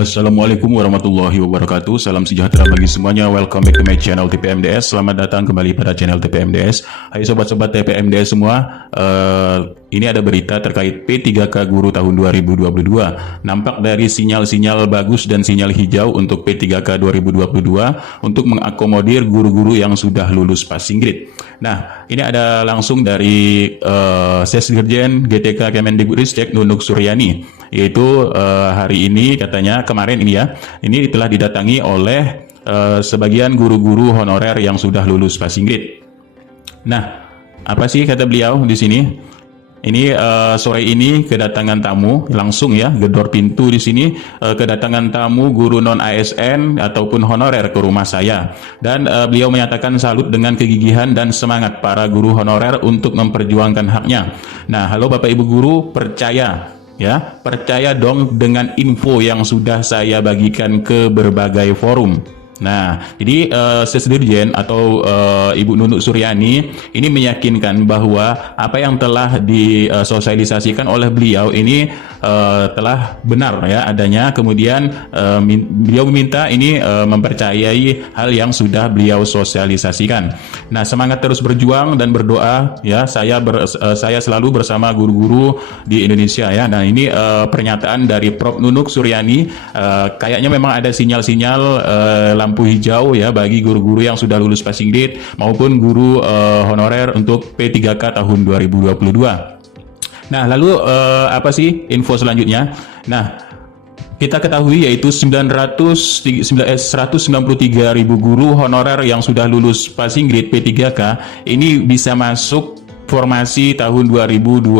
Assalamualaikum warahmatullahi wabarakatuh. Salam sejahtera bagi semuanya. Welcome back to my channel TPMDS. Selamat datang kembali pada channel TPMDS. Hai sobat-sobat TPMDS semua. Ini ada berita terkait P3K Guru tahun 2022. Nampak dari sinyal-sinyal bagus dan sinyal hijau untuk P3K 2022 untuk mengakomodir guru-guru yang sudah lulus passing grade. Nah, ini ada langsung dari Sesdirjen GTK Kemendikbudristek Nunuk Suryani, yaitu hari ini katanya kemarin ini ya, ini telah didatangi oleh sebagian guru-guru honorer yang sudah lulus passing grade. Nah, apa sih kata beliau di sini? Ini sore ini kedatangan tamu langsung ya, gedor pintu di sini, kedatangan tamu guru non ASN ataupun honorer ke rumah saya, dan beliau menyatakan salut dengan kegigihan dan semangat para guru honorer untuk memperjuangkan haknya. Nah, halo Bapak Ibu guru, percaya ya, percaya dong dengan info yang sudah saya bagikan ke berbagai forum. Nah, jadi Sesdirjen atau Ibu Nunuk Suryani ini meyakinkan bahwa apa yang telah disosialisasikan oleh beliau ini telah benar ya adanya. Kemudian beliau meminta ini mempercayai hal yang sudah beliau sosialisasikan. Nah, semangat terus berjuang dan berdoa ya. Saya selalu bersama guru-guru di Indonesia ya. Nah, ini pernyataan dari Prof Nunuk Suryani. Kayaknya memang ada sinyal-sinyal lampu hijau ya bagi guru-guru yang sudah lulus passing grade maupun guru honorer untuk P3K tahun 2022. Nah, lalu apa sih info selanjutnya? Nah, kita ketahui yaitu 193.000 guru honorer yang sudah lulus passing grade P3K ini bisa masuk formasi tahun 2022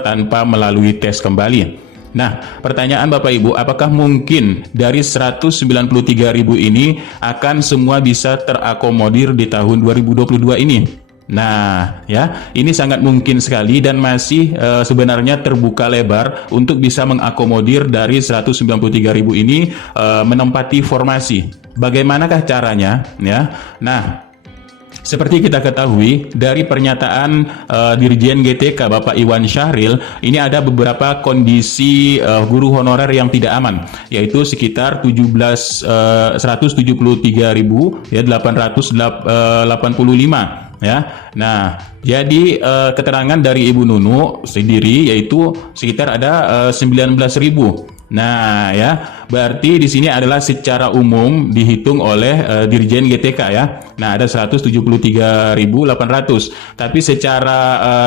tanpa melalui tes kembali. Nah, pertanyaan Bapak Ibu, apakah mungkin dari 193.000 ini akan semua bisa terakomodir di tahun 2022 ini? Nah, ya, ini sangat mungkin sekali dan masih sebenarnya terbuka lebar untuk bisa mengakomodir dari 193.000 ini menempati formasi. Bagaimanakah caranya? Ya, nah, seperti kita ketahui dari pernyataan Dirjen GTK Bapak Iwan Syahril, ini ada beberapa kondisi guru honorer yang tidak aman, yaitu sekitar 173.885 ya. Nah, jadi keterangan dari Ibu Nunu sendiri yaitu sekitar ada 19.000. Nah, ya, berarti di sini adalah secara umum dihitung oleh Dirjen GTK ya. Nah, ada 173.800. Tapi secara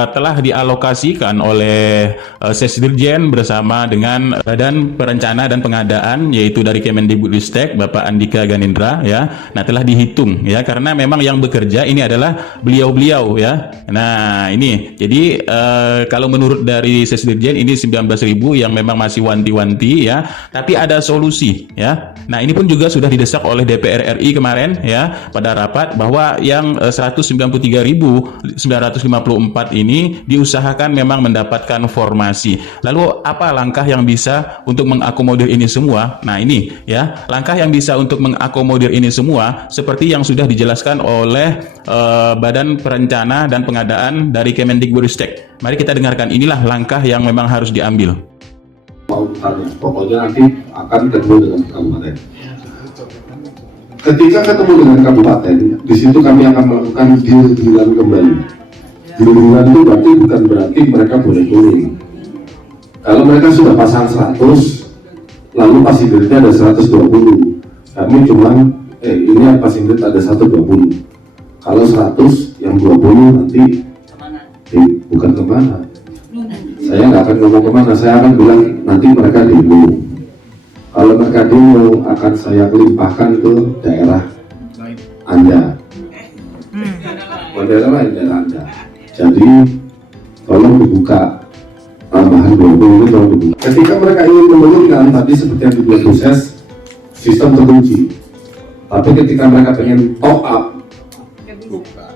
telah dialokasikan oleh Sesdirjen bersama dengan Badan Perencana dan Pengadaan yaitu dari Kemendikbudristek Bapak Andika Ganindra ya. Nah, telah dihitung ya karena memang yang bekerja ini adalah beliau-beliau ya. Nah, ini. Jadi kalau menurut dari Sesdirjen ini 19.000 yang memang masih wanti-wanti ya, tapi ada solusi ya. Nah, ini pun juga sudah didesak oleh DPR RI kemarin ya pada rapat bahwa yang 193.954 ini diusahakan memang mendapatkan formasi. Lalu apa langkah yang bisa untuk mengakomodir ini semua? Nah, ini ya, langkah yang bisa untuk mengakomodir ini semua seperti yang sudah dijelaskan oleh Badan Perencana dan Pengadaan dari Kemendikbudristek. Mari kita dengarkan, inilah langkah yang memang harus diambil. Pokoknya nanti akan ketemu dengan kabupaten. Ketika ketemu dengan kabupaten, di situ kami akan melakukan deal-dealan kembali. Deal-dealan itu bukan berarti mereka boleh turun. Kalau mereka sudah pasang 100, lalu passing grade-nya ada 120, kami cuman ini passing grade ada 120. Kalau 100, yang 20 nanti bukan kemana? Saya nggak akan ngomong kemana, saya akan bilang nanti mereka demo. Kalau mereka demo akan saya limpahkan ke daerah Anda. Daerah lain daerah Anda. Jadi tolong dibuka tambahan 20 ini tolong dibuka. Ketika mereka ingin menurunkan tadi seperti yang dibuat proses sistem terkunci. Tapi ketika mereka pengen top up, buka.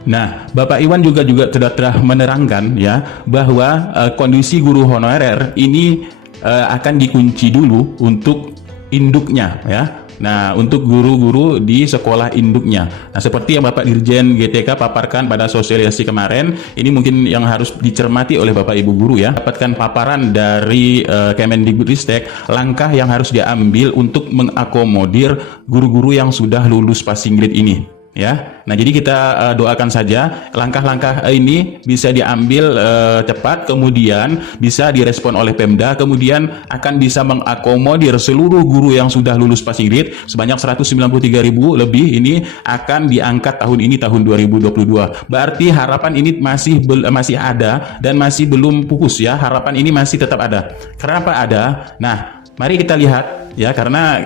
Nah, Bapak Iwan juga telah menerangkan ya bahwa kondisi guru honorer ini akan dikunci dulu untuk induknya ya. Nah, untuk guru-guru di sekolah induknya. Nah, seperti yang Bapak Dirjen GTK paparkan pada sosialisasi kemarin, ini mungkin yang harus dicermati oleh Bapak Ibu guru ya. Dapatkan paparan dari Kemendikbudristek, langkah yang harus diambil untuk mengakomodir guru-guru yang sudah lulus passing grade ini. Ya, nah jadi kita doakan saja langkah-langkah ini bisa diambil cepat, kemudian bisa direspon oleh Pemda, kemudian akan bisa mengakomodir seluruh guru yang sudah lulus passing grade sebanyak 193.000 lebih ini akan diangkat tahun ini, tahun 2022. Berarti harapan ini masih ada dan masih belum pupus ya, harapan ini masih tetap ada. Kenapa ada? Nah, mari kita lihat ya, karena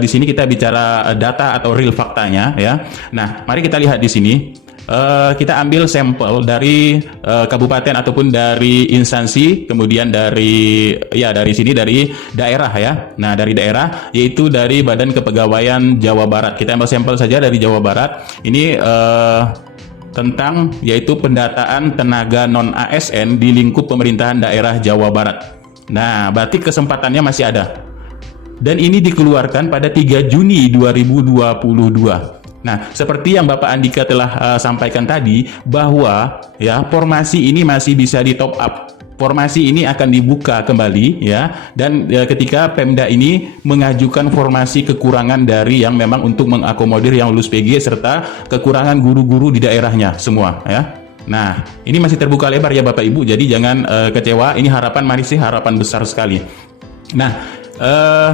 di sini kita bicara data atau real faktanya ya. Nah, mari kita lihat di sini. Kita ambil sampel dari kabupaten ataupun dari instansi, kemudian dari sini dari daerah ya. Nah, dari daerah yaitu dari Badan Kepegawaian Jawa Barat. Kita ambil sampel saja dari Jawa Barat. Ini tentang yaitu pendataan tenaga non ASN di lingkup pemerintahan daerah Jawa Barat. Nah, berarti kesempatannya masih ada. Dan ini dikeluarkan pada 3 Juni 2022. Nah, seperti yang Bapak Andika telah sampaikan tadi, bahwa ya formasi ini masih bisa di top up. Formasi ini akan dibuka kembali ya, dan ketika Pemda ini mengajukan formasi kekurangan dari yang memang untuk mengakomodir yang lulus PG serta kekurangan guru-guru di daerahnya semua ya. Nah, ini masih terbuka lebar ya Bapak Ibu, jadi jangan kecewa, ini harapan harapan besar sekali. Nah,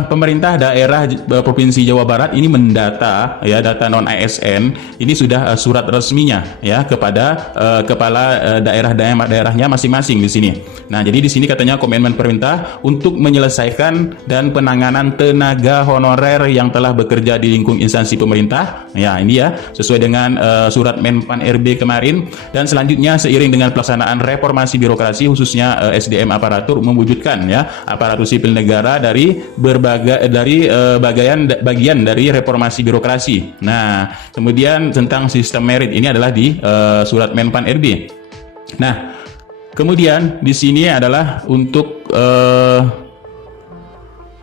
pemerintah daerah Provinsi Jawa Barat ini mendata ya, data non ASN ini sudah surat resminya ya kepada kepala daerahnya masing-masing di sini. Nah, jadi di sini katanya komitmen pemerintah untuk menyelesaikan dan penanganan tenaga honorer yang telah bekerja di lingkung instansi pemerintah. Ya, ini ya sesuai dengan surat Menpan RB kemarin, dan selanjutnya seiring dengan pelaksanaan reformasi birokrasi khususnya SDM aparatur, mewujudkan ya aparatur sipil negara dari bagian dari reformasi birokrasi. Nah, kemudian tentang sistem merit ini adalah di surat Menpan RB. Nah, kemudian di sini adalah untuk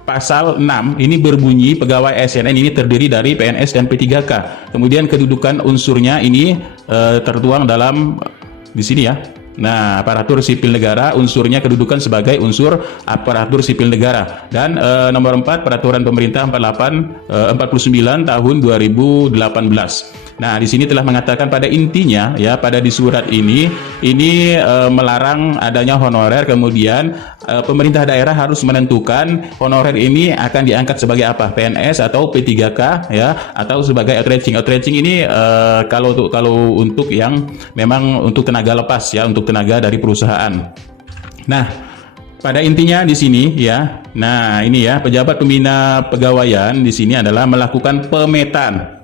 pasal 6 ini berbunyi pegawai ASN ini terdiri dari PNS dan P3K. Kemudian kedudukan unsurnya ini tertuang dalam di sini ya. Nah, aparatur sipil negara unsurnya kedudukan sebagai unsur aparatur sipil negara, dan nomor 4 peraturan pemerintah 49 tahun 2018. Nah, di sini telah mengatakan pada intinya ya, pada di surat ini melarang adanya honorer, kemudian pemerintah daerah harus menentukan honorer ini akan diangkat sebagai apa, PNS atau P3K ya, atau sebagai outreaching. Outreaching ini kalau untuk yang memang untuk tenaga lepas ya, untuk tenaga dari perusahaan. Nah, pada intinya di sini ya. Nah, ini ya, pejabat pembina pegawaian di sini adalah melakukan pemetaan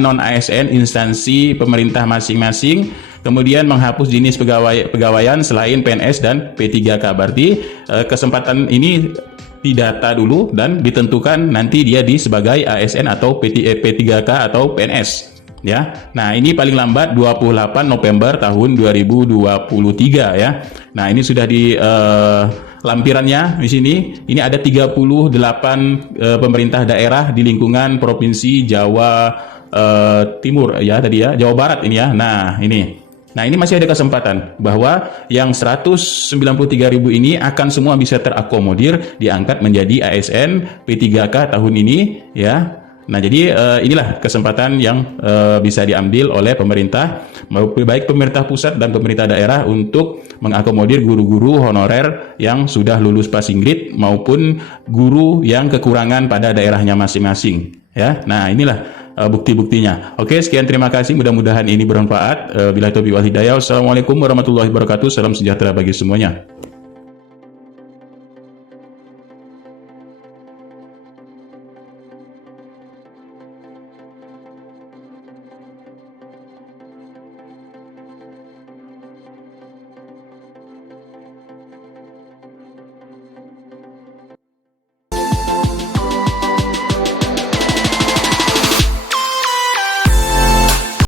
non ASN instansi pemerintah masing-masing, kemudian menghapus jenis pegawaian selain PNS dan P3K. Berarti kesempatan ini didata dulu dan ditentukan nanti dia sebagai ASN atau P3K atau PNS ya. Nah, ini paling lambat 28 November tahun 2023 ya. Nah, ini sudah di lampirannya di sini. Ini ada 38 pemerintah daerah di lingkungan Provinsi Jawa Timur ya tadi ya, Jawa Barat ini ya. Nah, ini masih ada kesempatan bahwa yang 193.000 ini akan semua bisa terakomodir diangkat menjadi ASN P3K tahun ini ya. Nah, jadi inilah kesempatan yang bisa diambil oleh pemerintah, baik pemerintah pusat dan pemerintah daerah, untuk mengakomodir guru-guru honorer yang sudah lulus passing grade maupun guru yang kekurangan pada daerahnya masing-masing. Ya, nah inilah bukti-buktinya. Oke, sekian, terima kasih. Mudah-mudahan ini bermanfaat. Billahi taufiq wal hidayah. Wassalamualaikum warahmatullahi wabarakatuh. Salam sejahtera bagi semuanya.